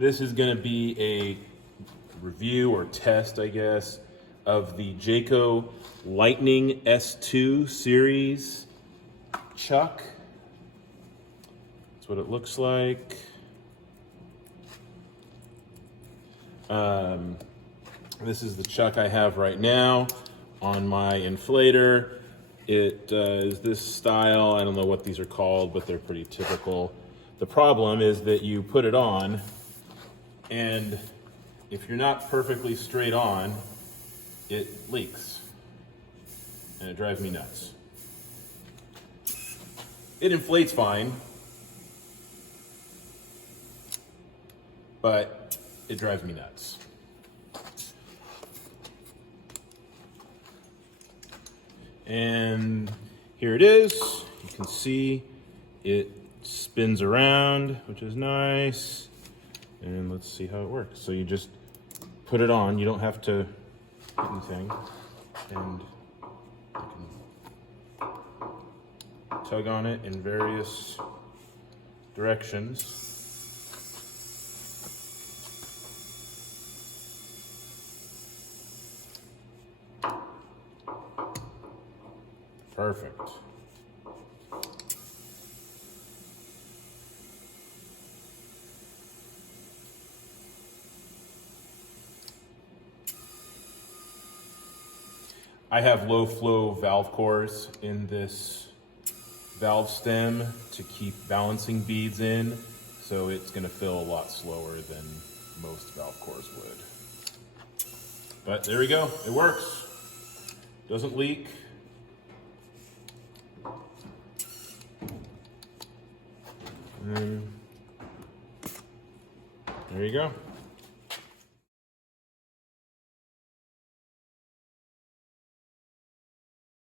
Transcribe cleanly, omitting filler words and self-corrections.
This is going to be a review or test, I guess, of the Jaco Lightning S2 series chuck. That's what it looks like. This is the chuck I have right now on my inflator. It is this style. I don't know what these are called, but they're pretty typical. The problem is that you put it on, and if you're not perfectly straight on, it leaks, and it drives me nuts. It inflates fine, but it drives me nuts. And here it is. You can see it spins around, which is nice. And let's see how it works. So you just put it on. You don't have to hit anything. And you can tug on it in various directions. Perfect. I have low flow valve cores in this valve stem to keep balancing beads in, so it's going to fill a lot slower than most valve cores would. But there we go, it works. Doesn't leak. And there you go.